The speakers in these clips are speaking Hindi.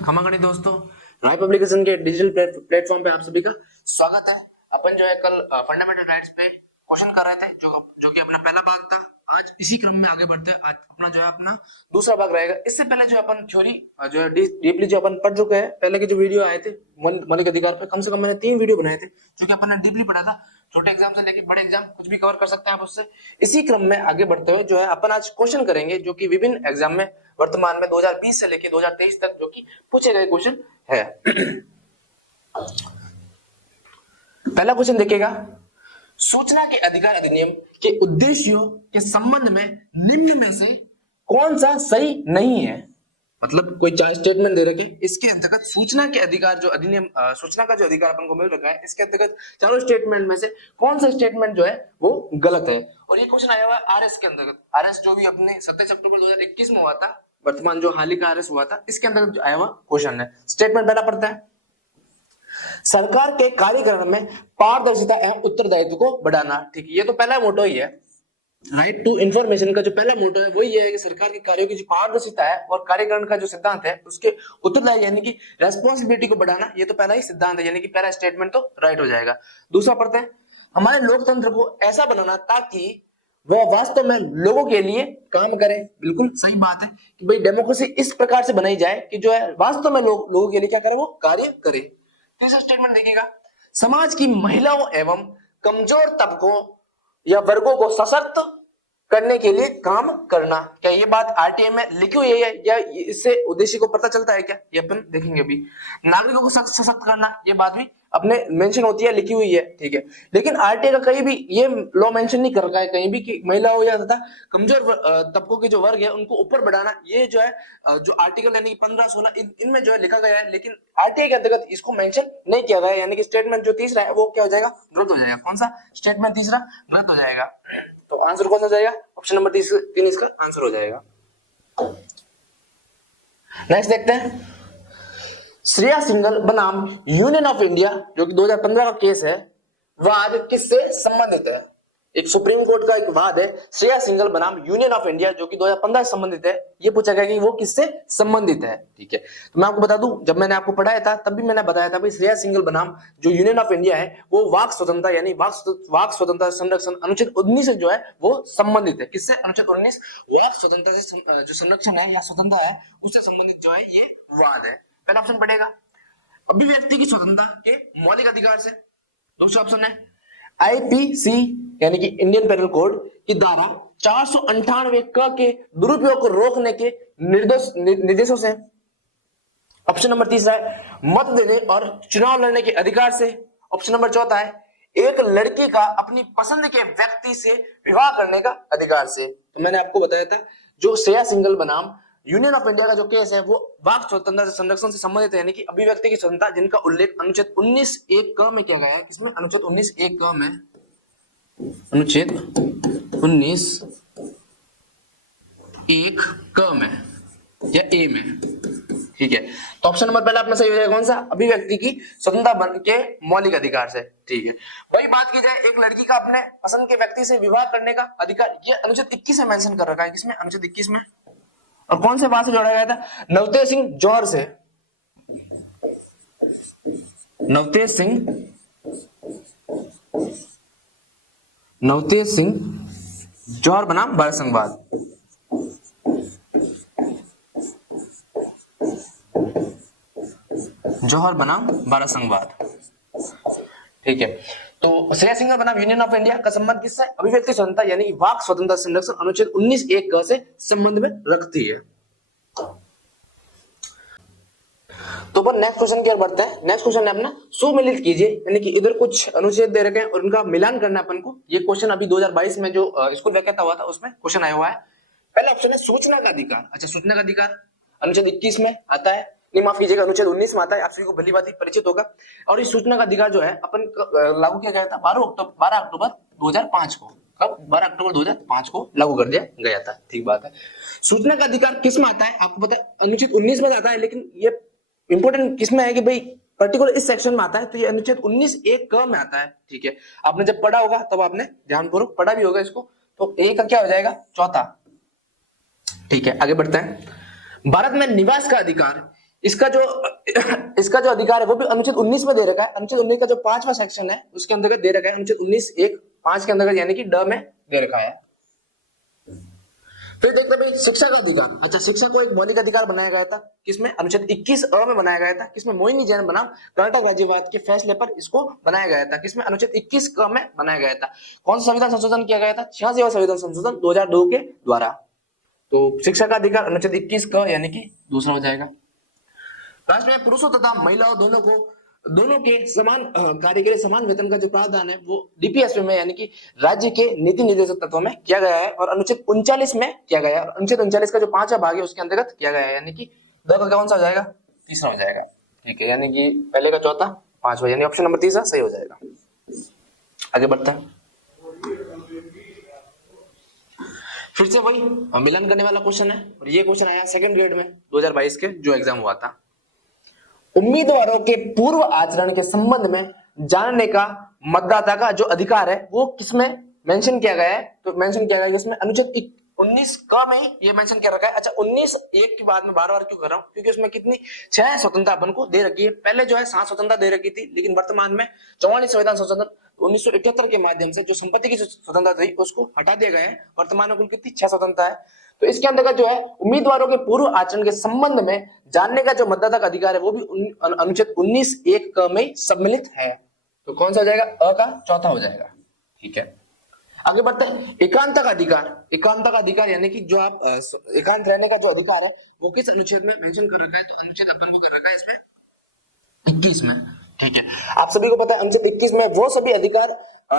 खमा गणी दोस्तों, राय पब्लिकेशन के डिजिटल प्लेटफॉर्म पे आप सभी का स्वागत है। अपन जो है कल फंडामेंटल राइट्स पे क्वेश्चन कर रहे थे जो कि अपना पहला भाग था। आज इसी क्रम में आगे बढ़ते हैं। आज अपना जो है अपना दूसरा भाग रहेगा। इससे पहले जो अपन थ्योरी जो है डीपली जो अपन पढ़ चुके हैं। पहले के जो वीडियो आए थे मौलिक अधिकार पे कम से कम मैंने 3 वीडियो बनाए थे जो कि अपन ने डीपली पढ़ा था। छोटे एग्जाम से लेके बड़े एग्जाम कुछ भी कवर कर सकते हैं आप उससे। इसी क्रम में आगे बढ़ते हुए जो है अपन आज क्वेश्चन करेंगे जो कि विभिन्न एग्जाम में वर्तमान में 2020 से लेके 2023 तक जो कि पूछे गए क्वेश्चन है। पहला क्वेश्चन देखिएगा, सूचना के अधिकार अधिनियम के उद्देश्यों के संबंध में निम्न में से कौन सा सही नहीं है। मतलब कोई चार स्टेटमेंट दे रखे, इसके अंतर्गत सूचना के अधिकार जो अधिनियम सूचना का जो अधिकार अपन को मिल रखा है, इसके अंतर्गत चारों स्टेटमेंट में से कौन सा स्टेटमेंट जो है वो गलत है। और ये क्वेश्चन आया हुआ है आरएस के अंतर्गत। आरएस जो भी अपने 27 अक्टूबर 2021 में हुआ था, वर्तमान जो हाल ही का आरएस हुआ था, इसके अंतर्गत आया हुआ क्वेश्चन है। स्टेटमेंट पहला पढ़ता है, सरकार के कार्यक्रम में पारदर्शिता एवं उत्तरदायित्व को बढ़ाना। ठीक है, ये तो पहला मोटो ही है। राइट टू इंफॉर्मेशन का जो पहला मोटो है वही है कि सरकार के कार्यों की जो पारदर्शिता है और कार्यकरण का जो सिद्धांत है उसके उत्तरदायी यानी कि रेस्पॉन्सिबिलिटी को बढ़ाना, ये तो पहला ही सिद्धांत है, यानी कि पहला स्टेटमेंट तो राइट हो जाएगा। दूसरा पढ़ते हैं, हमारे लोकतंत्र को ऐसा बनाना ताकि वह वास्तव में लोगों के लिए काम करे। बिल्कुल सही बात है कि भाई डेमोक्रेसी इस प्रकार से बनाई जाए कि जो है वास्तव में लोगों के लिए क्या करे, वो कार्य करे। तीसरा स्टेटमेंट देखिएगा, समाज की महिलाओं एवं कमजोर तबकों या वर्गों को सशक्त करने के लिए काम करना। क्या ये बात आरटीए में लिखी हुई है या इससे उद्देश्य को पता चलता है क्या, ये अपन देखेंगे अभी। नागरिकों को सशक्त करना, ये बात भी अपने मेंशन होती है, लिखी हुई है, ठीक है। लेकिन आरटीए का कहीं भी ये लॉ मेंशन नहीं कर रखा है कहीं भी कि महिलाओं या तथा कमजोर तबकों के जो वर्ग है उनको ऊपर बढ़ाना। ये जो है जो आर्टिकल यानी कि 15-16 इनमें जो है लिखा गया है, लेकिन आरटीए के अंतर्गत इसको मेंशन नहीं किया गया है। यानी कि स्टेटमेंट जो तीसरा है वो क्या हो जाएगा, गलत हो जाएगा। कौन सा स्टेटमेंट तीसरा गलत हो जाएगा। तो आंसर कौन सा जाएगा, ऑप्शन नंबर 3 इसका आंसर हो जाएगा। नेक्स्ट देखते हैं, श्रेया सिंघल बनाम यूनियन ऑफ इंडिया जो कि 2015 का केस है, वाद किससे संबंधित है। एक सुप्रीम कोर्ट का एक वाद है, श्रेया सिंघल बनाम यूनियन ऑफ इंडिया जो कि 2015 से संबंधित है। ये पूछा गया कि वो किससे संबंधित है, ठीक है। तो मैं आपको बता दूं, जब मैंने आपको पढ़ाया था तब भी मैंने बताया था भाई श्रेया सिंघल बनाम जो यूनियन ऑफ इंडिया है वो वाक स्वतंत्रता यानी वाक स्वतंत्रता संरक्षण अनुच्छेद 19 से जो है वो संबंधित है। किससे, अनुच्छेद 19 वाक स्वतंत्रता से जो संरक्षण है या स्वतंत्रता है उससे संबंधित जो है ये वाद है। पहला ऑप्शन पढ़ेगा, अभिव्यक्ति की स्वतंत्रता के मौलिक अधिकार से। दूसरा ऑप्शन है आईपीसी यानी कि इंडियन पेनल कोड की धारा 498 क के दुरुपयोग को रोकने के निर्देशों से। ऑप्शन नंबर तीसरा है मत देने और चुनाव लड़ने के अधिकार से। ऑप्शन नंबर चौथा है एक लड़की का अपनी पसंद के व्यक्ति से विवाह करने का अधिकार से। तो मैंने आपको बताया था जो श्रेया सिंघल बनाम यूनियन ऑफ इंडिया का जो केस है वो वाक स्वतंत्रता से संरक्षण से संबंधित है, यानी कि अभिव्यक्ति की स्वतंत्रता जिनका उल्लेख अनुच्छेद 19(1) क में किया गया है। किसमें, अनुच्छेद 19(1) क में, अनुच्छेद 19(1) क में या ए में, ठीक है। तो ऑप्शन नंबर पहला अपना सही हो जाएगा, कौन सा, अभिव्यक्ति की स्वतंत्रता के मौलिक अधिकार से, ठीक है। वही बात की जाए एक लड़की का अपने पसंद के व्यक्ति से विवाह करने का अधिकार, ये अनुच्छेद 21 में मेंशन कर रखा है। किसमें, अनुच्छेद 21 में। और कौन से बात से जोड़ा गया था, नवतेज सिंह जौहर से। नवतेज सिंह जौहर बनाम भारत संघवाद। जौहर बनाम भारत संघवाद, ठीक है। तो श्रेया सिंघल बनाम यूनियन ऑफ इंडिया का संबंध किससे, अभिव्यक्ति स्वतंत्रता यानी वाक स्वतंत्रता संरक्षण अनुच्छेद 19(1) क से संबंध में रखती है। तो अपन नेक्स्ट क्वेश्चन की ओर बढ़ते हैं। नेक्स्ट क्वेश्चन है अपना सुमिलित कीजिए, यानी कि इधर कुछ अनुच्छेद दे रखे हैं और उनका मिलान करना है अपन को। ये क्वेश्चन अभी 2022 में जो स्कूल वैकेट हुआ था उसमें क्वेश्चन आया हुआ है। पहला ऑप्शन है सूचना का अधिकार। अच्छा, सूचना का अधिकार अनुच्छेद 21 में आता है, नहीं माफ कीजिएगा अनुच्छेद 19 में आता है। आप सभी को भली भांति परिचित होगा। और इस सूचना का अधिकार जो है अपन लागू किया गया था 12 अक्टूबर 2005 को। कब, 12 अक्टूबर 2005 को लागू कर दिया गया था, ठीक बात है। सूचना का अधिकार किस में आता है आपको पता है, अनुच्छेद 19 में आता है, लेकिन ये इंपोर्टेंट किसमें है कि भाई पर्टिकुलर इस सेक्शन में आता है। तो ये अनुच्छेद 19(1) क में आता है, ठीक है। आपने जब पढ़ा होगा तब आपने ध्यानपूर्वक पढ़ा भी होगा इसको। तो ए का क्या हो जाएगा, चौथा, ठीक है। आगे बढ़ते हैं, भारत में निवास का अधिकार इसका जो इसका जो अधिकार है वो भी अनुच्छेद 19 में दे रखा है। अनुच्छेद 19 का जो 5वां सेक्शन है उसके अंतर्गत दे रखा है, अनुच्छेद 19 1 5 के अंतर्गत, यानी कि ड में दे रखा है। फिर देखते हैं भाई शिक्षा का अधिकार। अच्छा, शिक्षा को एक मौलिक अधिकार बनाया गया था, किसमें? अनुच्छेद 21 अ में बनाया गया था, किसमें? मोहिनी जैन बनाम कर्नाटक राज्यवाद के फैसले पर इसको बनाया गया था, किसमें? अनुच्छेद 21 क में बनाया गया था। कौन सा संविधान संशोधन किया गया था? 86वां संविधान संशोधन 2002 के द्वारा। तो शिक्षा का अधिकार अनुच्छेद 21 क यानी कि दूसरा हो जाएगा। राष्ट्र में पुरुषों तथा महिलाओं दोनों के समान कार्य के लिए समान वेतन का जो प्रावधान है वो डीपीएसपी में यानी कि राज्य के नीति निर्देशक तत्वों में किया गया है और अनुच्छेद 39 में किया गया है। अनुच्छेद 39 का जो 5वां भाग है उसके अंतर्गत किया गया है, यानी कि द का कौन सा हो जाएगा? तीसरा हो जाएगा। ठीक है, यानी कि पहले का चौथा, पांचवा, यानी ऑप्शन नंबर तीसरा सही हो जाएगा। आगे बढ़ता है, फिर से वही मिलान करने वाला क्वेश्चन है और ये क्वेश्चन आया सेकंड ग्रेड में 2022 के जो एग्जाम हुआ था। उम्मीदवारों के पूर्व आचरण के संबंध में जानने का मतदाता का जो अधिकार है वो किसमें मेंशन किया गया है? तो मेंशन किया गया है इसमें अनुच्छेद 19 क में ही ये मेंशन किया रखा है। अच्छा, 19 1 के बाद में बार-बार क्यों कर रहा हूं? क्योंकि उसमें कितनी 6 स्वतंत्रता अपन को दे रखी है। पहले जो है 7 स्वतंत्रता दे रखी थी, लेकिन वर्तमान में 44 संविधान संशोधन 1971 के माध्यम से जो संपत्ति की स्वतंत्रता थी उसको हटा दिया गया है। वर्तमान में कुल कितनी 6 स्वतंत्रता है। तो इसके अंतर्गत जो है उम्मीदवारों के पूर्व आचरण के संबंध में जानने का जो मतदाता का अधिकार है वो भी अनुच्छेद 19 1 क में सम्मिलित है। तो कौन सा हो जाएगा? अ का चौथा हो जाएगा। ठीक है, आगे बढ़ते हैं। एकांत का अधिकार। एकांत का अधिकार यानी कि जो आप एकांत रहने का जो अधिकार है वो किस अनुच्छेद में मेंशन कर रखा है? तो अनुच्छेद अपन को कर रखा है इसमें 21 में। ठीक है, आप सभी को पता है अनुच्छेद 21 में वो सभी अधिकार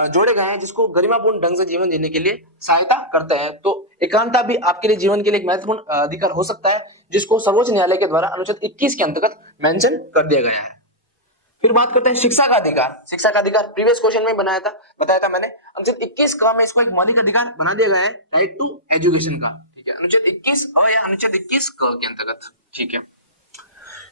जोड़े गए हैं जिसको गरिमापूर्ण ढंग से जीवन जीने के लिए सहायता करते हैं। तो एकांता भी आपके लिए जीवन के लिए एक महत्वपूर्ण अधिकार हो सकता है जिसको सर्वोच्च न्यायालय के द्वारा अनुच्छेद 21 के अंतर्गत मेंशन कर दिया गया है। फिर बात करते हैं शिक्षा का अधिकार। शिक्षा का अधिकार प्रीवियस क्वेश्चन में बताया था मैंने। अनुच्छेद 21 क में इसको एक मौलिक अधिकार बना दिया गया है, राइट टू एजुकेशन का। ठीक है, अनुच्छेद 21 अ या अनुच्छेद 21 क के अंतर्गत। ठीक है,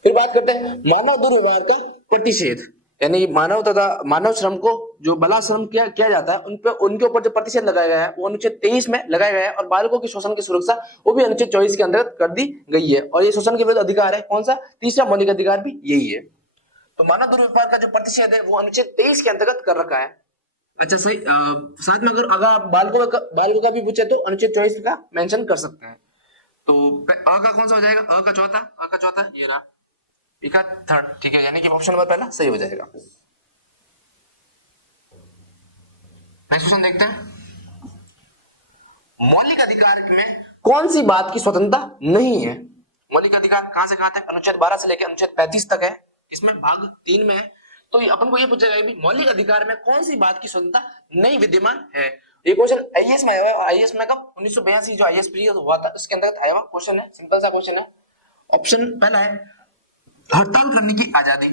फिर बात करते हैं मानव दुर्व्यवहार का प्रतिषेध, यानी मानव तथा मानव श्रम को जो बला श्रम किया जाता है उनके ऊपर जो प्रतिषेध लगाया गया है वो अनुच्छेद 23 में लगाया गया है और बालकों की शोषण की सुरक्षा वो भी अनुच्छेद 24 के अंतर्गत कर दी गई है। और ये शोषण के विरुद्ध अधिकार है, कौन सा? तीसरा मौलिक अधिकार भी यही है। तो मानव दुर्व्यवहार का जो प्रतिषेध है वो अनुच्छेद 23 के अंतर्गत कर रखा है। अच्छा, सही। साथ में अगर बालकों का भी पूछे तो अनुच्छेद 24 का मेंशन कर सकते हैं। तो अ का कौन सा हो जाएगा? अ का चौथा ये रहा, इका थर्ड। ठीक है, यानी कि ऑप्शन नंबर पहला सही हो जाएगा। नेक्स्ट क्वेश्चन देखते हैं। मौलिक अधिकार में कौन सी बात की स्वतंत्रता नहीं है? मौलिक अधिकार कहां से कहां तक? अनुच्छेद 12 से लेकर अनुच्छेद 35 तक है, इसमें भाग 3 में है। तो अपन को ये पूछा जाएगा कि मौलिक अधिकार में कौन सी बात की स्वतंत्रता नहीं विद्यमान है? ये क्वेश्चन आईएएस में आया है। आईएएस में कब? 1982 जो आईएएस पीरियड हुआ था उसके अंतर्गत आया हुआ क्वेश्चन है। सिंपल सा क्वेश्चन है। ऑप्शन पहला है हड़ताल करने की आजादी।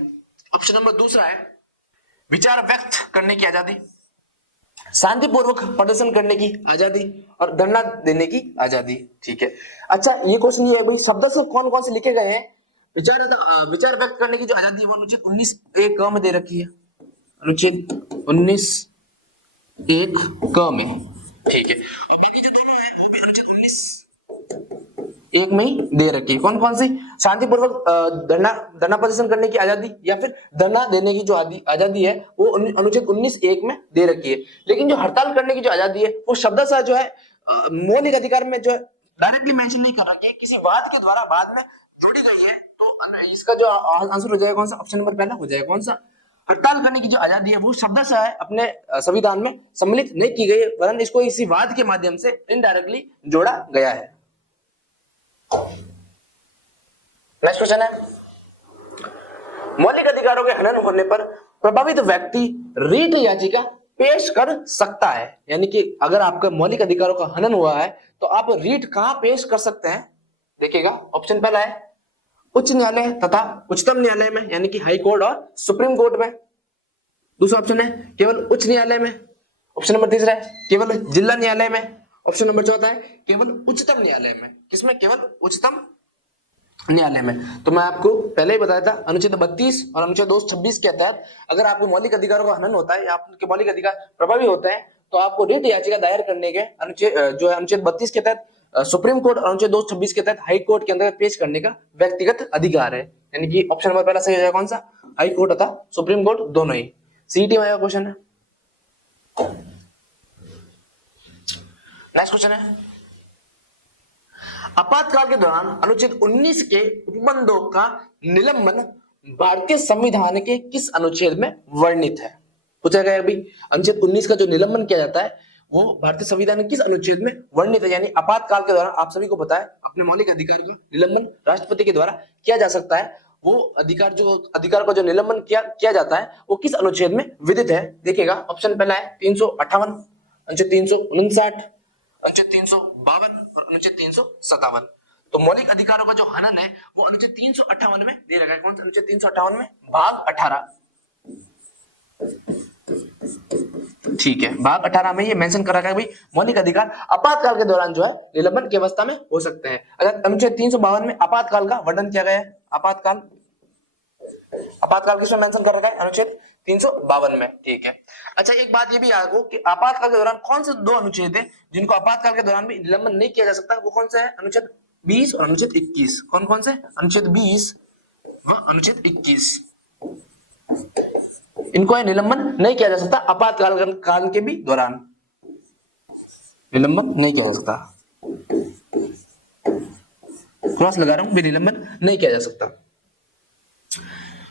ऑप्शन नंबर दूसरा है विचार व्यक्त करने की आजादी, शांतिपूर्वक प्रदर्शन करने की आजादी और धरना देने की आजादी। ठीक है, अच्छा ये क्वेश्चन ये है भाई शब्द से कौन कौन से लिखे गए हैं? विचार व्यक्त करने की जो आजादी है वो अनुच्छेद 19 1 क में दे रखी है, अनुच्छेद 19 1 क में। ठीक है, एक में ही दे रखी है। कौन कौन सी? शांतिपूर्वक धरना प्रदर्शन करने की आजादी या फिर धरना देने की जो आजादी है वो अनुच्छेद 19 1 में दे रखी है। लेकिन जो हड़ताल करने की जो आजादी है वो शब्दशः जो है मौलिक अधिकार में जो है डायरेक्टली मेंशन नहीं कर रखी है, किसी वाद के द्वारा बाद में जोड़ी गई है। तो इसका जो आंसर हो जाएगा कौन सा? ऑप्शन नंबर पहला हो जाएगा। कौन सा? हड़ताल करने की जो आजादी है वो शब्दशः है अपने संविधान में सम्मिलित नहीं की गई है, वरन इसको इसी वाद के माध्यम से इनडायरेक्टली जोड़ा गया है। नेक्स्ट क्वेश्चन है मौलिक अधिकारों के हनन होने पर प्रभावित व्यक्ति रीट याचिका पेश कर सकता है। यानी कि अगर आपके मौलिक अधिकारों का हनन हुआ है तो आप रीट कहां पेश कर सकते हैं? देखिएगा, ऑप्शन पहला है उच्च न्यायालय तथा उच्चतम न्यायालय में, यानी कि हाई कोर्ट और सुप्रीम कोर्ट में। दूसरा ऑप्शन है केवल उच्च न्यायालय में। ऑप्शन नंबर तीसरा है केवल जिला न्यायालय में। ऑप्शन नंबर चौथा है केवल उच्चतम न्यायालय में। किसमें? केवल उच्चतम न्यायालय में। तो मैं आपको पहले ही बताया था अनुच्छेद 32 और अनुच्छेद 226 के तहत अगर आपको मौलिक अधिकारों का हनन होता है या आपके मौलिक अधिकार प्रभावी होते हैं तो आपको रिट याचिका दायर करने के अनुच्छेद 32 के तहत सुप्रीम कोर्ट और अनुच्छेद 226 के तहत हाई कोर्ट के अंदर पेश करने का व्यक्तिगत अधिकार है। यानी कि ऑप्शन नंबर पहला सही हो जाएगा कौन सा, हाई कोर्ट तथा सुप्रीम कोर्ट दोनों ही। सीईटी में आएगा क्वेश्चन है। नेक्स्ट क्वेश्चन है, आपातकाल के दौरान अनुच्छेद 19 के उपबंधों का निलंबन भारतीय संविधान के किस अनुच्छेद में वर्णित है। पूछा गया अभी अनुच्छेद 19 का जो निलंबन किया जाता है वो भारतीय संविधान के किस अनुच्छेद में वर्णित है। यानी आपातकाल के दौरान आप सभी को पता है अपने मौलिक अधिकार का निलंबन राष्ट्रपति के द्वारा किया जा सकता है। वो अधिकार का जो निलंबन किया जाता है वो किस अनुच्छेद में विधित है। देखिएगा ऑप्शन पहला है 358, अनुच्छेद 359, अनुच्छेद 352 और अनुच्छेद 357। तो मौलिक अधिकारों का जो हनन है वो अनुच्छेद 358 में दे रखा है। कौन सा अनुच्छेद 358 में, भाग 18। ठीक है, भाग 18 में ये मेंशन कर रखा है भाई मौलिक अधिकार आपातकाल के दौरान जो है निलंबन की अवस्था में हो सकते हैं। अगर अनुच्छेद 352 में आपातकाल का वर्णन किया गया है, आपातकाल किसमें मेंशन कर रखा है, अनुच्छेद 352 में। ठीक है, अच्छा एक बात ये भी याद रखो कि आपातकाल के दौरान कौन से दो अनुच्छेद है जिनको आपातकाल के दौरान भी निलंबन नहीं किया जा सकता, वो कौन सा है, अनुच्छेद 20 और अनुच्छेद 21। कौन कौन से, अनुच्छेद 20 व अनुच्छेद 21। इनको निलंबन नहीं किया जा सकता आपातकाल के भी दौरान, निलंबन नहीं किया जा सकता। क्रॉस लगा रहा हूं, भी निलंबन नहीं किया जा सकता।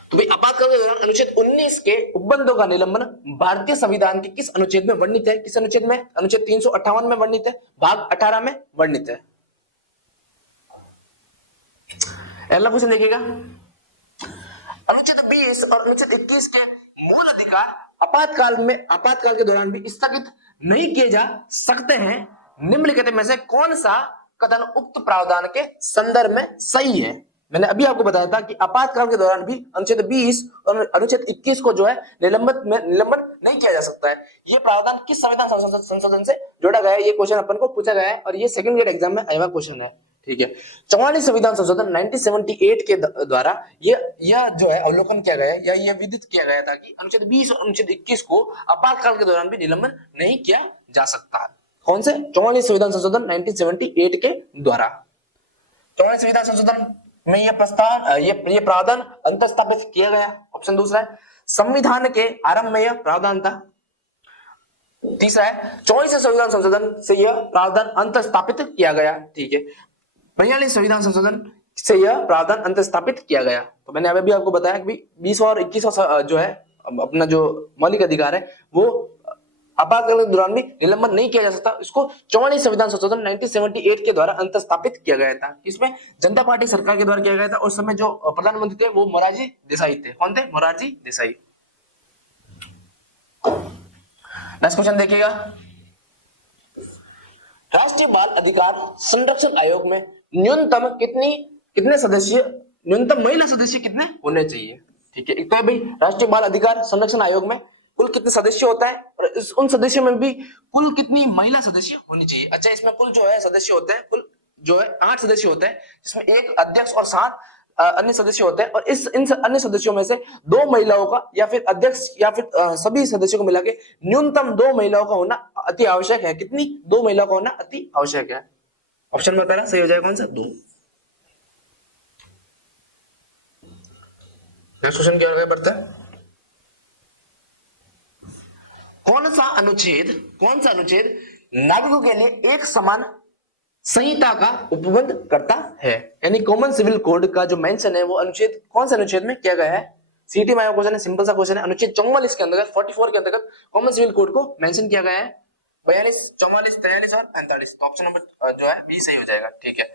तो भाई आपातकाल के दौरान अनुच्छेद 19 के उपबंधों का निलंबन भारतीय संविधान के किस अनुच्छेद में वर्णित है। किस अनुच्छेद में, अनुच्छेद 358 में वर्णित है, भाग 18 में वर्णित है। अगला क्वेश्चन देखिएगा, अनुच्छेद 20 और अनुच्छेद 21 के मूल अधिकार आपातकाल के दौरान भी स्थगित नहीं किए जा सकते हैं। निम्नलिखित में से कौन सा कथन उक्त प्रावधान के संदर्भ में सही है। मैंने अभी आपको बताया था कि आपातकाल के दौरान भी अनुच्छेद 20 और अनुच्छेद 21 को जो है निलंबन नहीं किया जा सकता है। ये प्रावधान किस संविधान संशोधन से जोड़ा गया है, ये क्वेश्चन अपन को पूछा गया है और ये सेकंड ग्रेड एग्जाम में आया हुआ क्वेश्चन है। ठीक है, 44 संविधान संशोधन 1978 के द्वारा यह जो है अवलोकन किया गया है या यह विदित किया गया था कि अनुच्छेद 20 और अनुच्छेद 21 को आपातकाल के दौरान भी निलंबन नहीं किया जा सकता है। कौन से, 44 संविधान संशोधन 1978 के द्वारा। 44 संविधान संशोधन में यह प्रावधान अंतःस्थापित किया गया। ऑप्शन दूसरा है, संविधान के आरंभ में यह प्रावधान था। तीसरा है, 44 संविधान संशोधन से यह प्रावधान अंतःस्थापित किया गया। ठीक है, 42 संविधान संशोधन से यह प्रावधान अंतःस्थापित किया गया। तो मैंने अभी आपको बताया कि 20 और 21 जो है अपना जो मौलिक अधिकार है वो आपातकाल के दौरान भी निलंबन नहीं किया जा सकता। इसको 44 संविधान संशोधन 1978 के द्वारा अंतःस्थापित किया गया था। इसमें जनता पार्टी सरकार के द्वारा किया गया था और उस समय जो प्रधानमंत्री थे वो मोरारजी देसाई थे। कौन थे, मोरारजी देसाई। नेक्स्ट क्वेश्चन देखिएगा, राष्ट्रीय बाल अधिकार संरक्षण आयोग में न्यूनतम न्यूनतम महिला सदस्य कितने होने चाहिए। ठीक है, एक तो है भाई राष्ट्रीय बाल अधिकार संरक्षण आयोग में कुल कितने सदस्य होता है और उन सदस्यों में भी कुल कितनी महिला सदस्य होनी चाहिए। अच्छा, इसमें कुल जो है सदस्य होते हैं, कुल जो है 8 सदस्य होते हैं, जिसमें एक अध्यक्ष और 7 अन्य सदस्य होते हैं और इन अन्य सदस्यों में से 2 महिलाओं का या फिर अध्यक्ष या फिर सभी सदस्यों को मिला के न्यूनतम 2 महिलाओं का होना अति आवश्यक है। कितनी, 2 महिलाओं का होना अति आवश्यक है। ऑप्शन में पहला सही हो जाएगा कौन सा, 2। नेक्स्ट क्वेश्चन क्या आगे बढ़ता है, कौन सा अनुच्छेद नागरिकों के लिए एक समान संहिता का उपबंध करता है। यानी कॉमन सिविल कोड का जो मेंशन है वो अनुच्छेद कौन से अनुच्छेद में किया गया है। सीटी में क्वेश्चन है, सिंपल सा क्वेश्चन है। अनुच्छेद 44 के अंतर्गत 44 के अंतर्गत कॉमन सिविल कोड को मेंशन किया गया है। 42, 44, 43 और 45। तो ऑप्शन नंबर जो है बी सही हो जाएगा। ठीक है,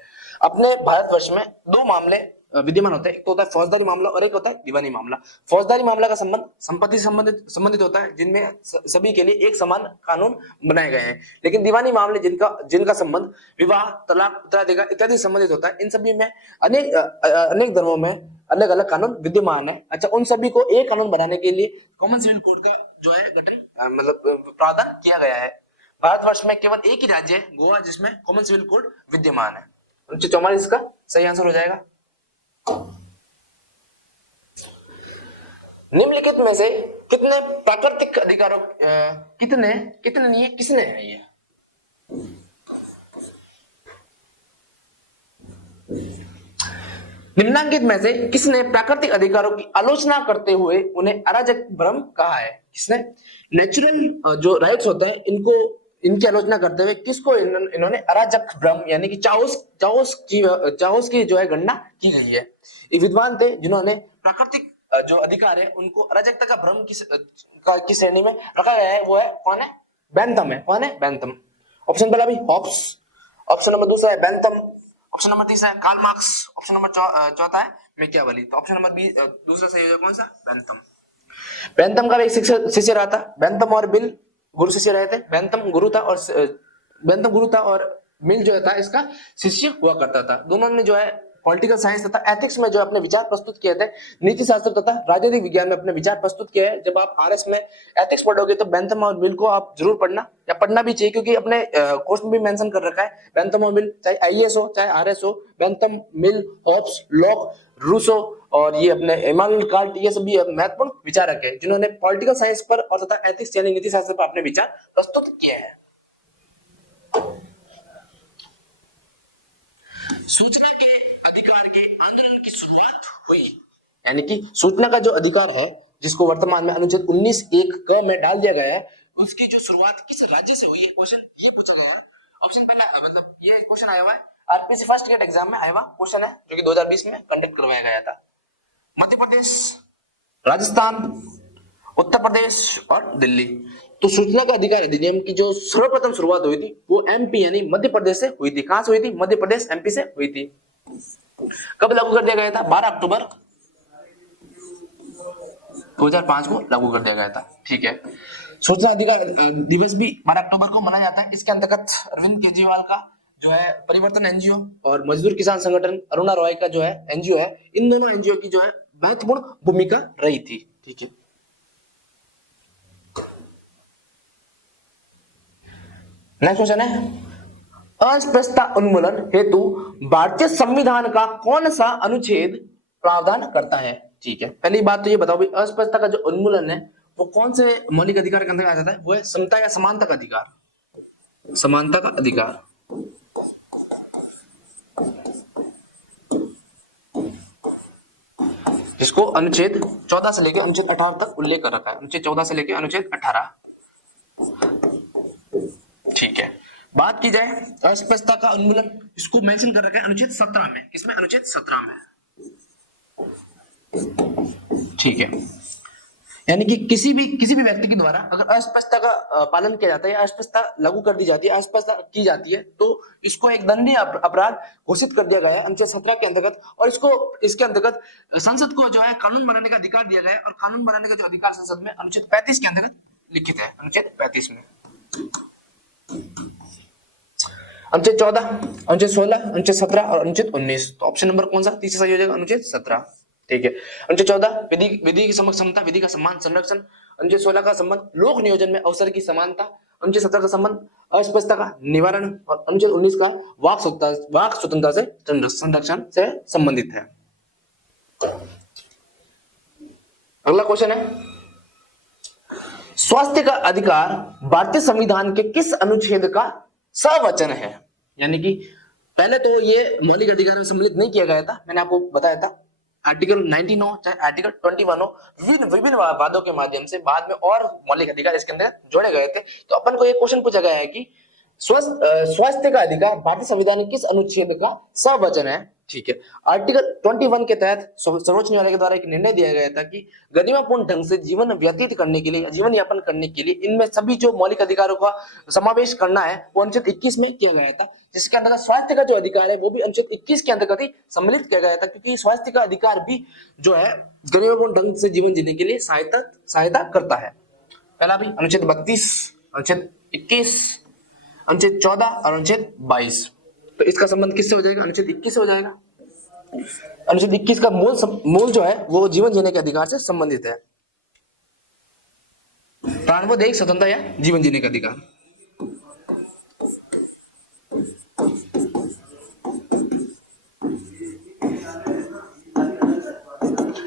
अपने भारतवर्ष में 2 मामले विद्यमान होते हैं, एक तो होता है फौजदारी मामला और एक होता है दीवानी मामला। फौजदारी मामला का संबंध संपत्ति संबंधित होता है, जिनमें सभी के लिए एक समान कानून बनाए गए हैं। लेकिन दीवानी मामले जिनका संबंध विवाह, तलाक, उत्तराधिकार इत्यादि संबंधित होता है, इन सभी में अनेक धर्मों में अलग अलग कानून विद्यमान है। अच्छा, उन सभी को एक कानून बनाने के लिए कॉमन सिविल कोड का जो है गठन मतलब प्रावधान किया गया है। भारतवर्ष में केवल एक ही राज्य है, गोवा, जिसमें कॉमन सिविल कोड विद्यमान है। 44 का सही आंसर हो जाएगा। निम्नलिखित में से कितने प्राकृतिक अधिकारों कितने नहीं है, किसने है ये। निम्नलिखित में से किसने प्राकृतिक अधिकारों की आलोचना करते हुए उन्हें अराजक भ्रम कहा है? किसने? नेचुरल जो राइट्स होते हैं इनको, इनकी आलोचना करते हुए किसको इन्होंने अराजक भ्रम यानी कि चाओस की जो है गणना की गई है। एक विद्वान थे जिन्होंने प्राकृतिक जो अधिकार है उनको अराजकता का भ्रम की श्रेणी में रखा गया है। वो है कौन है? बेंथम है। कौन है? बेंथम। ऑप्शन पहला भी हॉब्स, ऑप्शन नंबर दूसरा है बेंथम, ऑप्शन नंबर तीसरा है कार्ल मार्क्स, ऑप्शन नंबर चौथा है मैकियावेली। तो ऑप्शन नंबर बी दूसरा सही हो जाएगा। कौन सा? बेंथम। बेंथम का एक शिष्य रहा था। बेंथम और मिल गुरु शिष्य रहे थे। बेंथम गुरु था और मिल जो था इसका शिष्य हुआ करता था। दोनों ने जो है पॉलिटिकल साइंस तथा एथिक्स में जो अपने विचार प्रस्तुत किए थे, नीति शास्त्र तथा राजनीतिक विज्ञान में अपने विचार प्रस्तुत किए हैं। जब आप आरएस में एथिक्स पढ़ोगे तो बेंथम और मिल को आप जरूर पढ़ना, या पढ़ना भी चाहिए, क्योंकि अपने कोर्स में भी मेंशन कर रखा है बेंथम और मिल, चाहे आईएएस हो चाहे आरएस हो, बेंथम, मिल, हॉब्स, लॉक, रूसो और ये अपने इमानुएल कांट, ये सभी महत्वपूर्ण विचारक है जिन्होंने पॉलिटिकल साइंस पर और तथा एथिक्स यानी नीति शास्त्र पर अपने विचार प्रस्तुत किए हैं। सूचना के अधिकार के आंदोलन की शुरुआत हुई, यानी कि सूचना का जो अधिकार है जिसको वर्तमान में अनुच्छेद 19(1) क में डाल दिया गया है, उसकी जो शुरुआत किस राज्य से हुई है, क्वेश्चन ये पूछा गया है। ऑप्शन पहला, मतलब ये क्वेश्चन आया हुआ है आरपीसी फर्स्ट ग्रेड एग्जाम में आया हुआ क्वेश्चन है, जो कि 2020 में कंडक्ट करवाया गया था। मध्य प्रदेश, राजस्थान, उत्तर प्रदेश और दिल्ली। तो सूचना का अधिकार अधिनियम की जो सर्वप्रथम शुरुआत हुई थी वो एमपी यानी मध्य प्रदेश से हुई थी। कहां से हुई थी? मध्य प्रदेश, एमपी से हुई थी। कब लागू कर दिया गया था? 12 अक्टूबर 2005 को लागू कर दिया गया था। ठीक है। सूचना अधिकार दिवस भी 12 अक्टूबर को मनाया जाता है। इसके अंतर्गत अरविंद केजरीवाल का जो है परिवर्तन एनजीओ और मजदूर किसान संगठन अरुणा रॉय का जो है एनजीओ है, इन दोनों एनजीओ की जो है महत्वपूर्ण भूमिका रही थी। ठीक है। नेक्स्ट क्वेश्चन है, अस्पृश्यता उन्मूलन हेतु भारतीय संविधान का कौन सा अनुच्छेद प्रावधान करता है? ठीक है, पहली बात तो ये बताओ भाई, अस्पृश्यता का जो उन्मूलन है वो कौन से मौलिक अधिकार के अंतर्गत आ जाता है? वो है समता या समानता का अधिकार। समानता का अधिकार। जिसको अनुच्छेद 14 से लेकर अनुच्छेद 18 तक उल्लेख कर रखा है। अनुच्छेद 14 से लेकर अनुच्छेद 18। ठीक है। बात की जाए अस्पृश्यता का उन्मूलन, इसको मेंशन कर रखा है अनुच्छेद 17 में। किसमें? अनुच्छेद 17 में। ठीक है। यानी कि किसी भी व्यक्ति के द्वारा अगर अस्पृश्यता का पालन किया जाता है या अस्पृश्यता लागू कर दी जाती है, अस्पृश्यता की जाती है, तो इसको एक दंडनीय अपराध घोषित कर दिया गया है अनुच्छेद 17 के अंतर्गत। और इसके अंतर्गत संसद को जो है कानून बनाने का अधिकार दिया गया है, और कानून बनाने का जो अधिकार संसद में अनुच्छेद 35 के अंतर्गत लिखित है। अनुच्छेद 35 में अनुच्छेद 14, अनुच्छेद 16, अनुच्छेद 17 और अनुच्छेद 19। तो ऑप्शन नंबर कौन सा तीसरा सही हो जाएगा? अनुच्छेद 17। ठीक है। अनुच्छेद 14 विधि की समक्ष समता, विधि का सम्मान संरक्षण। अनुच्छेद 16 का संबंध लोक नियोजन में अवसर की समानता। अनुच्छेद 17 का संबंध अस्पृश्यता का निवारण। और अनुच्छेद 19 का वाक स्वतंत्रता से संरक्षण से संबंधित है। अगला क्वेश्चन है, स्वास्थ्य का अधिकार भारतीय संविधान के किस अनुच्छेद का सवचन है? यानी कि पहले तो ये मौलिक अधिकारों में सम्मिलित नहीं किया गया था, मैंने आपको बताया था। आर्टिकल 19 हो चाहे आर्टिकल 21 हो, विभिन्न वादों के माध्यम से बाद में और मौलिक अधिकार इसके अंदर जोड़े गए थे। तो अपन को ये क्वेश्चन पूछा गया है कि स्वास्थ्य का अधिकार भारतीय संविधान के किस अनुच्छेद का सवचन है? ठीक है। आर्टिकल 21 के तहत सर्वोच्च न्यायालय के द्वारा एक निर्णय दिया गया था कि गरिमापूर्ण ढंग से जीवन व्यतीत करने के लिए, जीवन यापन करने के लिए इनमें सभी जो मौलिक अधिकारों का समावेश करना है वो अनुच्छेद 21 में किया गया था, जिसके अंतर्गत स्वास्थ्य का जो अधिकार है वो भी अनुच्छेद 21 के अंतर्गत ही सम्मिलित किया गया था, क्योंकि स्वास्थ्य का अधिकार भी जो है गरिमापूर्ण ढंग से जीवन जीने के लिए सहायता करता है। पहला भी अनुच्छेद 32, अनुच्छेद 21, अनुच्छेद 14 और अनुच्छेद 22। तो इसका संबंध किससे हो जाएगा? अनुच्छेद 21 से हो जाएगा। अनुच्छेद 21 का मूल जो है वो जीवन जीने के अधिकार से संबंधित है। प्राणवध एक स्वतंत्रता या जीवन जीने का अधिकार।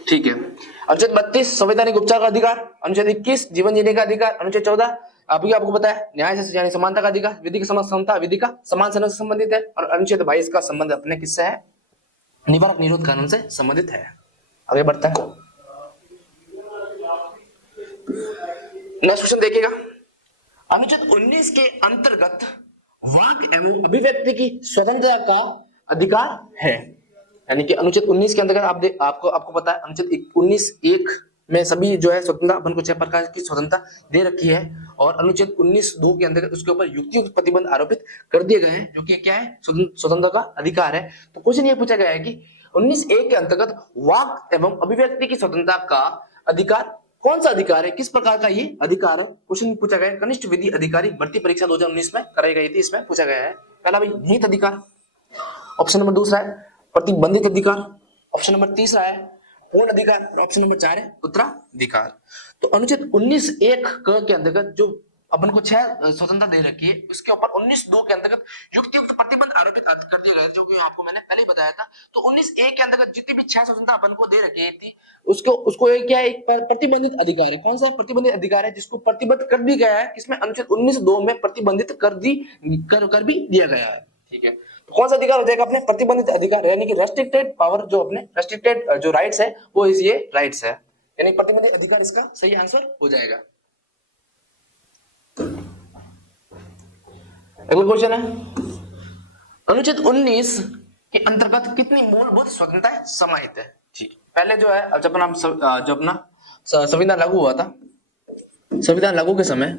ठीक है। अनुच्छेद 32 संवैधानिक उपचार का अधिकार, अनुच्छेद 21 जीवन जीने का अधिकार, अनुच्छेद 14 आपको पता है न्याय से यानी समानता का अधिकार, विधि की समता, विधि का समान से संबंधित है, और अनुच्छेद 22 का संबंध अपने किससे है? निवारक निरोध कानून से संबंधित है। आगे बढ़ता है, नेक्स्ट क्वेश्चन देखिएगा। अनुच्छेद 19 के अंतर्गत वाक एवं अभिव्यक्ति की स्वतंत्रता का अधिकार है। यानी कि अनुच्छेद 19 के अंतर्गत आपको पता है अनुच्छेद 19(1) में सभी जो है स्वतंत्रता अपन को 6 प्रकार की स्वतंत्रता दे रखी है, और अनुच्छेद 19(2) के अंतर्गत उसके ऊपर युक्तियुक्त प्रतिबंध आरोपित कर दिए गए हैं, जो कि क्या है, स्वतंत्रता का अधिकार है। तो क्वेश्चन ये पूछा गया है कि 19(1) के अंतर्गत वाक एवं अभिव्यक्ति की स्वतंत्रता का अधिकार कौन सा अधिकार है, किस प्रकार का ये अधिकार है। क्वेश्चन पूछा गया है, कनिष्ठ विधि अधिकारी भर्ती परीक्षा 2019 में कराई गई थी, इसमें पूछा गया है। पहला भाई निहित अधिकार, ऑप्शन नंबर दूसरा है प्रतिबंधित अधिकार, ऑप्शन नंबर तीसरा है पूर्ण अधिकार, और ऑप्शन नंबर 4 है उत्तराधिकार। तो अनुच्छेद 19(1) के अंतर्गत जो अपन को 6 स्वतंत्रता दे रखी है, उसके ऊपर 19(2) के अंतर्गत युक्त प्रतिबंध आरोपित कर दिए गए, जो कि आपको मैंने पहले ही बताया था। तो 19(1) के अंतर्गत जितनी भी 6 स्वतंत्रता अपन को दे रखी थी, उसको एक क्या है, एक प्रतिबंधित अधिकार है। कौन सा प्रतिबंधित अधिकार है, जिसको प्रतिबद्ध कर दिया गया है, किसमें, अनुच्छेद 19(2) में प्रतिबंधित कर भी दिया गया है। ठीक है, तो कौन सा अधिकार हो जाएगा अपने प्रतिबंधित अधिकार, यानी कि रेस्ट्रिक्टेड पावर, जो अपने रेस्ट्रिक्टेड जो राइट्स है वो ये राइट्स है, यानी प्रतिबंधित अधिकार इसका सही आंसर हो जाएगा। अगला क्वेश्चन है, अनुच्छेद 19 के अंतर्गत कितनी मूलभूत स्वतंत्रताएं समाहित है। ठीक, पहले जो है जब अपना संविधान लागू हुआ था, संविधान लागू के समय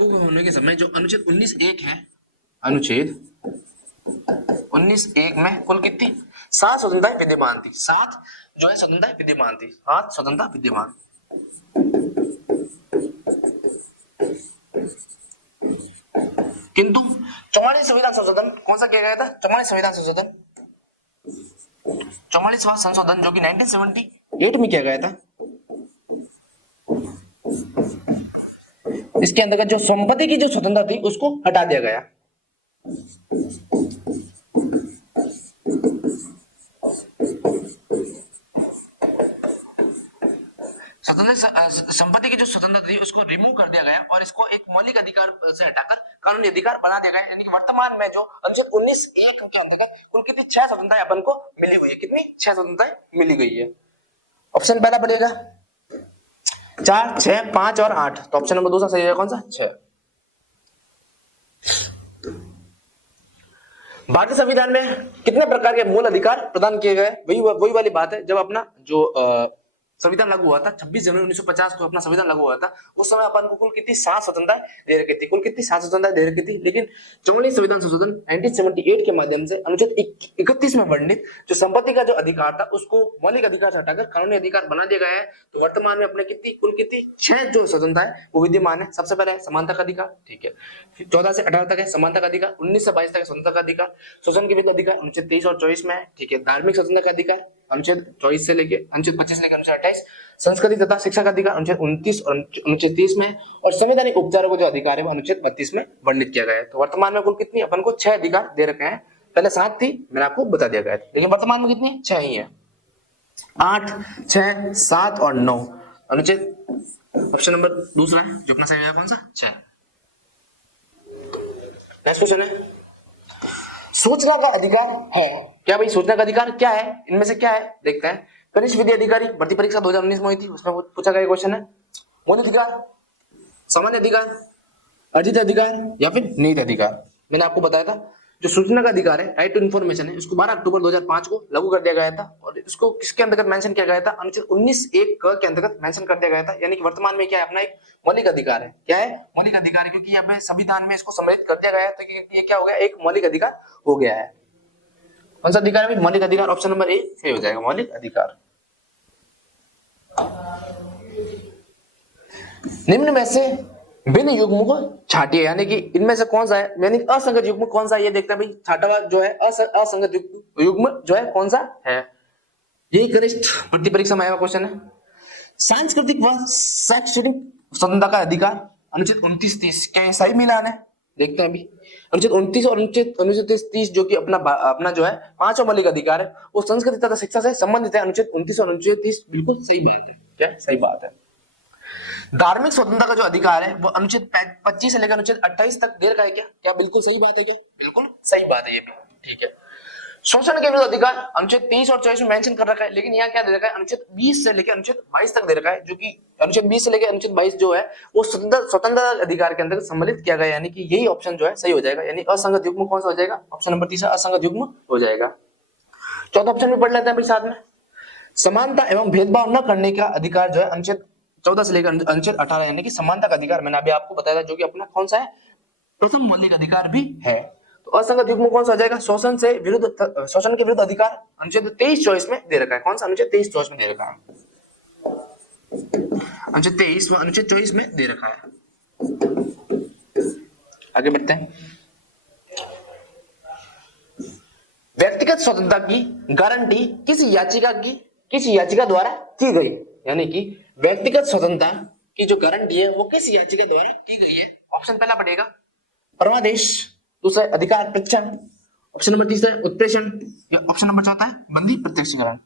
होने के समय जो अनुच्छेद 19(1) है, अनुच्छेद 19(1) में कुल कितनी 7 स्वतंत्रताएं विद्यमान थी, 7 जो है स्वतंत्रताएं विद्यमान थी, 7 स्वतंत्रता विद्यमान। किंतु 44 संविधान संशोधन कौन सा किया गया था, 44 संविधान संशोधन, 44वां संशोधन जो कि 1978 में किया गया था, इसके अंतर्गत जो संपत्ति की जो स्वतंत्रता थी उसको हटा दिया गया। संपत्ति की जो स्वतंत्रता थी उसको रिमूव कर दिया गया, और इसको एक मौलिक अधिकार से हटाकर कानूनी अधिकार बना दिया गया। यानी कि वर्तमान में जो अनुच्छेद 19(1) के अंतर्गत कुल कितनी 6 स्वतंत्रताएं अपन को मिली हुई है, कितनी 6 स्वतंत्रताएं मिली गई है। ऑप्शन पहला पड़ेगा 4, 6, 5 और 8, तो ऑप्शन नंबर दूसरा सही है, कौन सा 6। भारतीय संविधान में कितने प्रकार के मूल अधिकार प्रदान किए गए, वही वाली बात है। जब अपना जो संविधान लागू हुआ था 26 जनवरी 1950 को अपना संविधान लागू हुआ था, उस समय अपन को कुल कितनी 7 स्वतंत्रता दे रखी थी, कुल कितनी 7 स्वतंत्रता दे रखी थी। लेकिन 44 संविधान संशोधन 1978 के माध्यम से अनुच्छेद 31 में वर्णित जो संपत्ति का जो अधिकार था उसको मौलिक अधिकार से हटाकर कानूनी अधिकार बना दिया गया है। तो वर्तमान में अपने कुल कितनी 6 जो स्वतंत्रता है वो विद्यमान है। सबसे पहले समानता का अधिकार, ठीक है, 14 से 18 तक है समानता का अधिकार, 19 से 22 तक है स्वतंत्रता का अधिकार, शोषण के विरुद्ध अधिकार अनुच्छेद 23 और 24 में है, ठीक है, धार्मिक स्वतंत्रता का अधिकार अनुच्छेद 24 से लेके अनुच्छेद 25 से लेकर अनुच्छेद 28, संस्कृति तथा शिक्षा का अधिकार अनुच्छेद 29 और अनुच्छेद 30 में, और संवैधानिक उपचारों का जो अधिकार है वो अनुच्छेद 32 में वर्णित किया गया है। तो वर्तमान में कुल कितनी अपन को 6 अधिकार दे रखे हैं, पहले 7 थी मैंने आपको बता दिया गया था, लेकिन वर्तमान में कितनी 6 ही है, 8, 6, 7 और 9। अनुच्छेद ऑप्शन नंबर दूसरा है जो अपना सही है, कौन सा 6। नेक्स्ट क्वेश्चन है, सूचना का अधिकार है क्या भाई, सूचना का अधिकार क्या है, इनमें से क्या है देखते हैं। कनिष्ठ विधि अधिकारी भर्ती परीक्षा 2019 में हुई थी, उसमें पूछा गया क्वेश्चन है मौलिक अधिकार, सामान्य अधिकार, अर्जित अधिकार या फिर निहित अधिकार। मैंने आपको बताया था जो सूचना का अधिकार है, राइट टू इन्फॉर्मेशन है, उसको 12 अक्टूबर 2005 को लागू कर दिया गया था, और इसको किसके अंतर्गत मेंशन किया गया था, अनुच्छेद 19(1) के अंतर्गत मेंशन कर दिया गया था। यानी कि वर्तमान में क्या है, अपना एक मौलिक अधिकार है। क्या है, मौलिक अधिकार है, क्योंकि यहाँ पे संविधान में इसको सम्मिलित कर दिया गया है, तो ये क्या हो गया, एक मौलिक अधिकार हो गया है। कौन सा अधिकार है, मौलिक अधिकार, ऑप्शन नंबर ए सही हो जाएगा, मौलिक अधिकार। निम्न में से भिन्न युग्म को छाटिए, यानी कि इनमें से कौन सा है, यानी असंगत युग्म कौन सा है, ये देखते हैं भाई। छाटा हुआ जो है असंगत युग्म जो है कौन सा है, ये कनिष्ठ भर्ती परीक्षा में आया क्वेश्चन है। सांस्कृतिक व शैक्षणिक स्वतंत्रता का अधिकार अनुच्छेद 29-30, क्या ये सही मिलान है, देखते हैं अभी। अनुच्छेद 29 और अनुच्छेद 30 जो कि अपना जो है 5वां मौलिक अधिकार है, वो संस्कृति तथा शिक्षा से संबंधित है। अनुच्छेद 29 और अनुच्छेद 30 बिल्कुल सही बात है, क्या सही बात है। धार्मिक स्वतंत्रता का जो अधिकार है वो अनुच्छेद 25 से लेकर अनुच्छेद 28 तक दे रखा है क्या? क्या बिल्कुल सही बात है क्या? बिल्कुल सही बात है ये भी, ठीक है। शोषण के विरुद्ध अधिकार अनुच्छेद 23 और 24 में मेंशन कर रखा है, लेकिन यहाँ क्या दे रखा है? अनुच्छेद 20 से लेकर अनुच्छेद 22 तक दे रखा है, जो कि अनुच्छेद 20 से लेकर अनुच्छेद 22 जो है वो स्वतंत्र अधिकार के अंतर्गत सम्मिलित किया गया, यानी कि यही ऑप्शन जो है सही हो जाएगा, यानी असंगत युग्म कौन सा हो जाएगा? ऑप्शन नंबर तीसरा असंगत युग्म हो जाएगा। चौथा ऑप्शन भी पढ़ लेते हैं अभी साथ में। समानता एवं भेदभाव न करने का अधिकार जो है अनुच्छेद 14 से लेकर अनुच्छेद 18, यानी कि समानता का अधिकार मैंने अभी आपको बताया था, जो कि अपना कौन सा है? प्रथम मौलिक अधिकार भी है। तो असंगत युग्म कौन सा हो जाएगा? शोषण के विरुद्ध अधिकार अनुच्छेद 23-24 में दे रखा है। कौन सा? अनुच्छेद 23-24 में दे रखा है। अनुच्छेद 23 व अनुच्छेद 24 में दे रखा है। आगे बढ़ते हैं। व्यक्तिगत स्वतंत्रता की गारंटी किस याचिका द्वारा की गई? यानी कि व्यक्तिगत स्वतंत्रता की जो गारंटी है वो किस याचिका द्वारा की गई है? ऑप्शन पहला पड़ेगा परमादेश, दूसरा अधिकार परीक्षण, ऑप्शन नंबर तीसरा उत्प्रेषण, या ऑप्शन नंबर चौथा है बंदी प्रत्यक्षीकरण।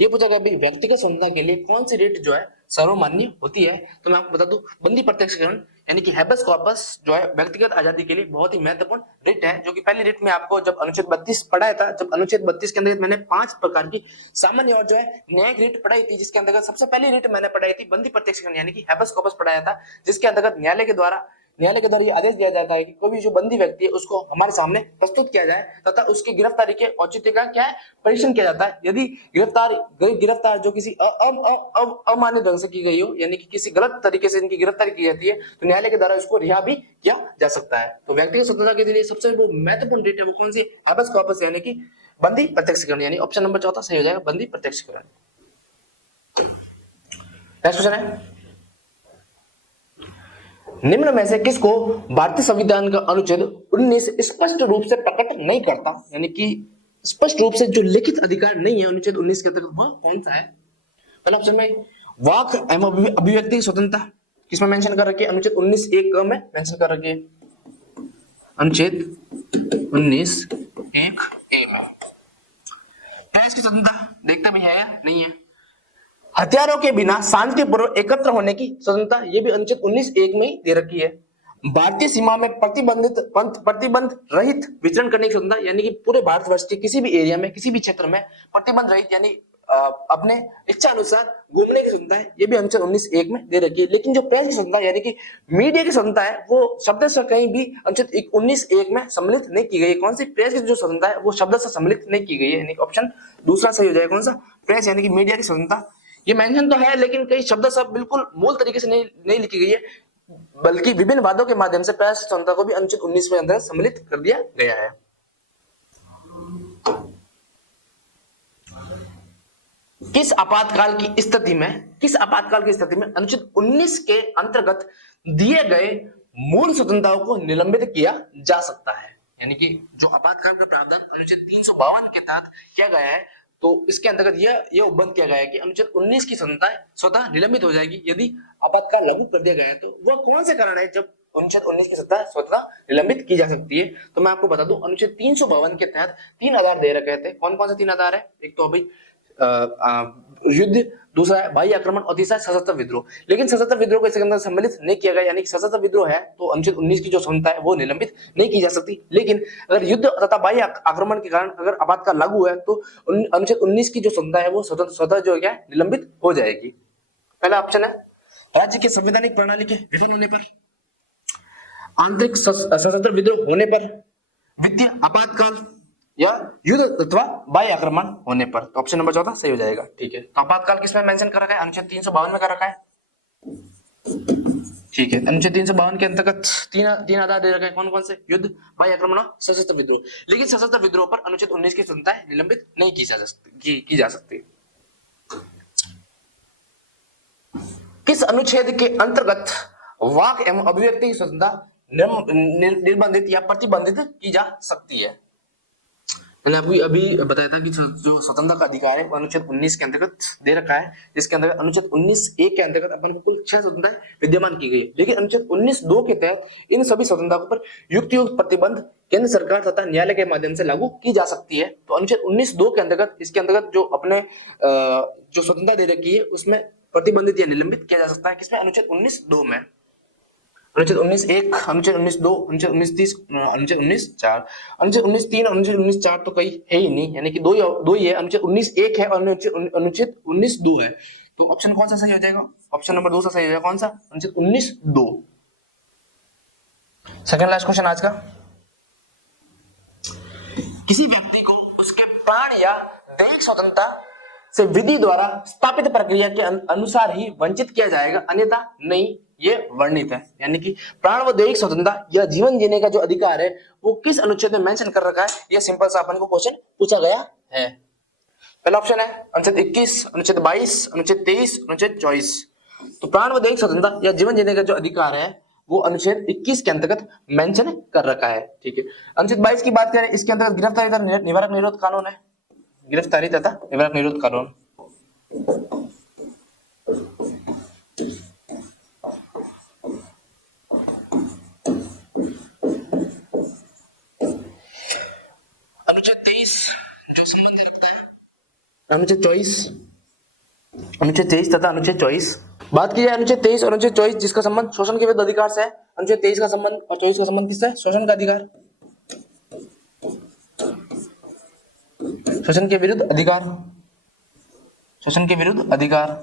ये पूछा गया भाई व्यक्तिगत स्वतंत्रता के लिए कौन सी रिट जो है सर्वमान्य होती है, तो मैं आपको बता दूं बंदी प्रत्यक्षीकरण यानी कि हैबेस कॉर्पस जो है व्यक्तिगत आजादी के लिए बहुत ही महत्वपूर्ण रिट है, जो कि पहली रिट में आपको जब अनुच्छेद 32 पढ़ाया था, जब अनुच्छेद 32 के अंतर्गत मैंने 5 प्रकार की सामान्य और जो है न्यायिक रिट पढ़ाई थी, जिसके अंतर्गत सबसे पहली रिट मैंने पढ़ाई थी बंदी प्रत्यक्षीकरण यानी कि हैबेस कॉर्पस पढ़ाया था, जिसके अंतर्गत न्यायालय के द्वारा ये आदेश दिया जाता है कि कोई भी जो बंदी व्यक्ति है उसको हमारे सामने प्रस्तुत किया जाए तथा उसकी गिरफ्तारी के औचित्य का क्या है? परीक्षण किया जाता है। यदि गिरफ्तार जो किसी अमान्य ढंग से की गई हो, यानी कि किसी गलत तरीके से इनकी गिरफ्तारी की जाती है, तो न्यायालय के द्वारा इसको रिहा भी किया जा सकता है। तो व्यक्तिगत स्वतंत्रता के लिए सबसे महत्वपूर्ण रिट है वो कौन सी? हैबेस कॉर्पस यानी कि बंदी प्रत्यक्षीकरण, यानी ऑप्शन नंबर चौथा सही हो जाएगा, बंदी प्रत्यक्षीकरण। नेक्स्ट क्वेश्चन है, निम्न में से किसको भारतीय संविधान का अनुच्छेद 19 स्पष्ट रूप से प्रकट नहीं करता? यानी कि स्पष्ट रूप से जो लिखित अधिकार नहीं है अनुच्छेद 19 के अंतर्गत, वह कौन सा है? पहला ऑप्शन में वाक एवं अभिव्यक्ति की स्वतंत्रता, किसमें मेंशन कर रखी है? अनुच्छेद 19(1) में मेंशन कर रखी है, अनुच्छेद 19(1)(a) में। प्रेस की स्वतंत्रता देखता भी है या नहीं है। हथियारों के बिना शांतिपूर्वक एकत्र होने की स्वतंत्रता, ये भी अनुच्छेद 19(1) में दे रखी है। भारतीय सीमा में प्रतिबंध रहित विचरण करने की स्वतंत्रता, यानी कि पूरे भारतवर्ष के किसी भी एरिया में किसी भी क्षेत्र में प्रतिबंध रहित यानी अपने इच्छा अनुसार घूमने की स्वतंत्रता है, ये भी अनुच्छेद 19(1) में दे रखी है। लेकिन जो प्रेस की स्वतंत्रता यानी कि मीडिया की स्वतंत्रता है वो शब्द से कहीं भी अनुच्छेद 19(1) में सम्मिलित नहीं की गई। कौन सी? प्रेस की जो स्वतंत्रता है वो शब्द से सम्मिलित नहीं की गई है, यानी ऑप्शन दूसरा सही हो जाएगा। कौन सा? प्रेस यानी कि मीडिया की स्वतंत्रता। ये मेंशन तो है लेकिन कई शब्द सब बिल्कुल मूल तरीके से नहीं लिखी गई है, बल्कि विभिन्न वादों के माध्यम से प्रेस स्वतंत्रता को भी अनुच्छेद 19 में अंदर सम्मिलित कर दिया गया है। किस आपातकाल की स्थिति में अनुच्छेद 19 के अंतर्गत दिए गए मूल स्वतंत्रताओं को निलंबित किया जा सकता है? यानी कि जो आपातकाल का प्रावधान अनुच्छेद 352 के तहत किया गया है, तो इसके अंतर्गत यह उपबंध किया गया है कि अनुच्छेद 19 की स्वतंत्रता स्वतः निलंबित हो जाएगी यदि आपातकाल लागू कर दिया गया है। तो वह कौन से कारण है जब अनुच्छेद 19 की स्वतंत्रता स्वतः निलंबित की जा सकती है? तो मैं आपको बता दूं अनुच्छेद 352 के तहत 3 आधार दे रखे थे। कौन कौन से 3 आधार है? एक तो भाई युद्ध, दूसरा है बाह्य आक्रमण और तीसरा है सशस्त्र विद्रोह। लेकिन सशस्त्र विद्रोह को इसके अंदर सम्मिलित नहीं किया गया, यानी कि सशस्त्र विद्रोह है तो अनुच्छेद 19 की जो स्वतंत्रता है वो निलंबित नहीं की जा सकती। लेकिन अगर युद्ध तथा बाह्य आक्रमण के कारण अगर आपातकाल लागू है तो अनुच्छेद 19 की जो स्वतंत्रता है वो स्वतः जो है निलंबित हो जाएगी। पहला ऑप्शन है राज्य के संवैधानिक प्रणाली के विफल होने पर, आंतरिक सशस्त्र विद्रोह होने पर, वित्तीय आपातकाल या युद्ध अथवा बाह्य आक्रमण होने पर। तो ऑप्शन नंबर चौथा सही हो जाएगा। ठीक है, तो आपातकाल किसमें मेंशन कर रखा है? अनुच्छेद 352 में कर रखा है। ठीक है, अनुच्छेद 352 के अंतर्गत तीन आधार दे रखा है। कौन कौन से? युद्ध, बाह्य आक्रमण और सशस्त्र विद्रोह। लेकिन सशस्त्र विद्रोह पर अनुच्छेद 19 की स्वतंत्रता निलंबित नहीं की जा सकती। किस अनुच्छेद के अंतर्गत वाक एवं अभिव्यक्ति की स्वतंत्रता निर्बंधित या प्रतिबंधित की जा सकती है? मैंने अभी बताया था कि जो स्वतंत्रता का अधिकार है वो अनुच्छेद 19 के अंतर्गत दे रखा है, जिसके अंतर्गत अनुच्छेद 19(1) के अंतर्गत अपन को कुल 6 स्वतंत्रताएं विद्यमान की गई है। लेकिन अनुच्छेद 19(2) के तहत इन सभी स्वतंत्रताओं पर युक्त प्रतिबंध केंद्र सरकार तथा न्यायालय के माध्यम से लागू की जा सकती है। तो अनुच्छेद 19(2) के अंतर्गत इसके अंतर्गत जो अपने जो स्वतंत्रता दे रखी है उसमें प्रतिबंधित या निलंबित किया जा सकता है। किसमें? अनुच्छेद 19(2) में। अनुच्छेद 19(1), अनुच्छेद 19(2), अनुच्छेद 19(30), अनुच्छेद 19(4). अनुच्छेद 19(3) और अनुच्छेद 19(4) तो कहीं है ही नहीं, यानी कि दो ही है। अनुच्छेद 19(1) है और अनुच्छेद 19(2) है। तो ऑप्शन कौन सा सही हो जाएगा? ऑप्शन नंबर 2 सा सही हो जाएगा। कौन सा? अनुच्छेद 19(2). सेकंड लास्ट क्वेश्चन आज का। किसी व्यक्ति को उसके प्राण या दैहिक स्वतंत्रता से विधि द्वारा स्थापित प्रक्रिया के अनुसार ही वंचित किया जाएगा, अन्यथा नहीं, ये वर्णित है। यानी कि प्राण व दैहिक स्वतंत्रता या जीवन जीने का जो अधिकार है वो किस अनुच्छेद में मेंशन कर रखा है? ये सिंपल सा अपन को क्वेश्चन पूछा गया है। पहला ऑप्शन है अनुच्छेद 21, अनुच्छेद 22, अनुच्छेद 23, अनुच्छेद 24। तो प्राण व दैहिक स्वतंत्रता या जीवन जीने का जो अधिकार है वो अनुच्छेद 21 के अंतर्गत मेंशन कर रखा है। ठीक है। अनुच्छेद 22 की बात करें, इसके अंतर्गत गिरफ्तारी तथा निवारक निरोध कानून है। गिरफ्तारी तथा निवारक निरोध कानून। अनुच्छेद 23 जो संबंध रखता है अनुच्छेद 23 तथा अनुच्छेद 24। बात की जाए अनुच्छेद 23 और अनुच्छेद 24 जिसका संबंध शोषण के विरुद्ध अधिकार से है। अनुच्छेद 23 का संबंध और 24 का संबंध किससे है? शोषण का अधिकार, शोषण के विरुद्ध अधिकार, शोषण के विरुद्ध अधिकार।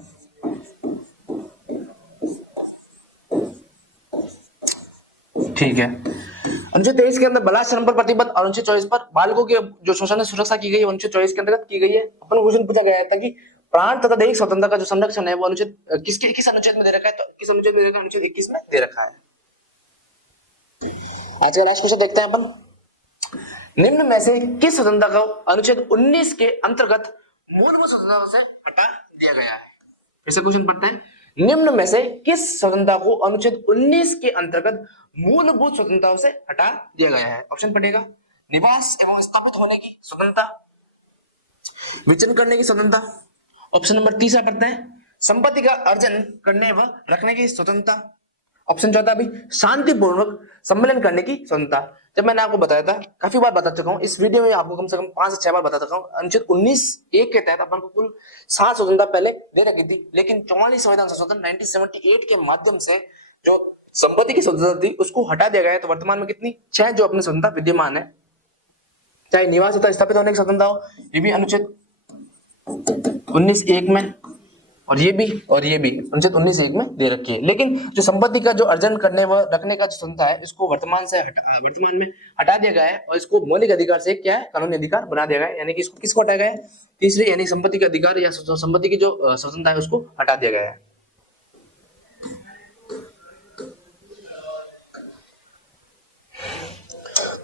ठीक है। अनुच्छेद 23 के अंदर बाल श्रम पर प्रतिबंध और अनुच्छेद 24 पर बालकों के जो शोषण सुरक्षा की गई है अनुच्छेद 24 के अंतर्गत की गई है। अपन क्वेश्चन पूछा गया था कि प्राण तथा दैहिक स्वतंत्रता का जो संरक्षण है वो अनुच्छेद किस अनुच्छेद में दे रखा है? तो किस अनुच्छेद में दे रखा है? अनुच्छेद 21 में दे रखा है। आज का लास्ट क्वेश्चन देखते हैं अपन। निम्न में से किस स्वतंत्रता को अनुच्छेद 19 के अंतर्गत मूलभूत स्वतंत्रता से हटा दिया गया है? फिर से क्वेश्चन पढ़ते हैं। निम्न में से किस स्वतंत्रता को अनुच्छेद 19 के अंतर्गत मूलभूत स्वतंत्रता से हटा दिया गया है? ऑप्शन पढ़ेगा। निवास एवं स्थापित होने की स्वतंत्रता, विचरण करने की स्वतंत्रता। ऑप्शन नंबर 3 पढ़ते हैं। संपत्ति का अर्जन करने व रखने की स्वतंत्रता। ऑप्शन 4 भी शांतिपूर्वक सम्मेलन करने की स्वतंत्रता। जब मैंने आपको बताया था, काफी बार बता चुका हूं, इस वीडियो में आपको कम से कम 5 से 6 बार बता चुका हूं, अनुच्छेद 19(1) के तहत अपन को कुल 7 स्वतंत्रता पहले दे रखी थी, लेकिन 44 संविधान संशोधन 1978 के माध्यम से जो संपत्ति की स्वतंत्रता थी उसको हटा दिया गया है। तो वर्तमान में कितनी? 6 जो अपनी स्वतंत्रता विद्यमान है, चाहे निवास तथा स्थापित होने की स्वतंत्रता हो, ये भी अनुच्छेद 19(1) में, और ये भी अनुच्छेद 19(1) में दे रखी है। लेकिन जो संपत्ति का जो अर्जन करने व रखने का जो स्वतंत्रता है इसको वर्तमान में हटा दिया गया है और इसको मौलिक अधिकार से क्या है? कानूनी अधिकार बना दिया गया है। यानी कि इसको किसको हटाया गया है? तीसरे यानी संपत्ति के अधिकार या संपत्ति की जो स्वतंत्रता है उसको हटा दिया गया है।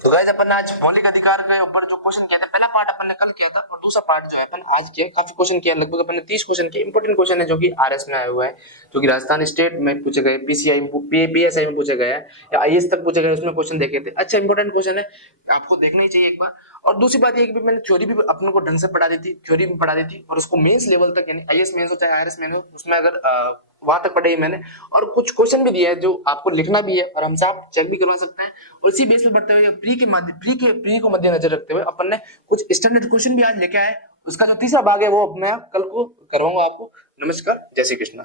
तो गाइस अपन आज मौलिक अधिकार के ऊपर जो क्वेश्चन किया था, पहला पार्ट अपन ने कल किया था और दूसरा पार्ट जो है अपन आज किया। काफी क्वेश्चन किया, लगभग अपन ने 30 क्वेश्चन किए। इंपॉर्टेंट क्वेश्चन है जो कि आरएस में आए हुए हैं, जो कि राजस्थान स्टेट में पूछे गए, पीसीआई पीएसआई में पूछे गए या आईएएस तक पूछे गए, उसमें क्वेश्चन देखे थे। अच्छा इंपॉर्टेंट क्वेश्चन है, आपको देखना ही चाहिए एक बार। और दूसरी बात ये कि मैंने थ्योरी भी अपने को ढंग से पढ़ा दी थी, थ्योरी में पढ़ा दी थी, और उसको मेंस लेवल तक यानी आईएएस मेंस हो चाहे आरएस मेंस हो, उसमें अगर वहां तक पढ़े मैंने, और कुछ क्वेश्चन भी दिए हैं जो आपको लिखना भी है और हमसे आप चेक भी करवा सकते हैं। और इसी बेस पे बढ़ते हुए प्री को मद्देनजर रखते हुए अपन ने कुछ स्टैंडर्ड क्वेश्चन भी आज लेके आए। उसका जो तीसरा भाग है वो मैं कल को करवाऊंगा आपको। नमस्कार, जय श्री कृष्णा।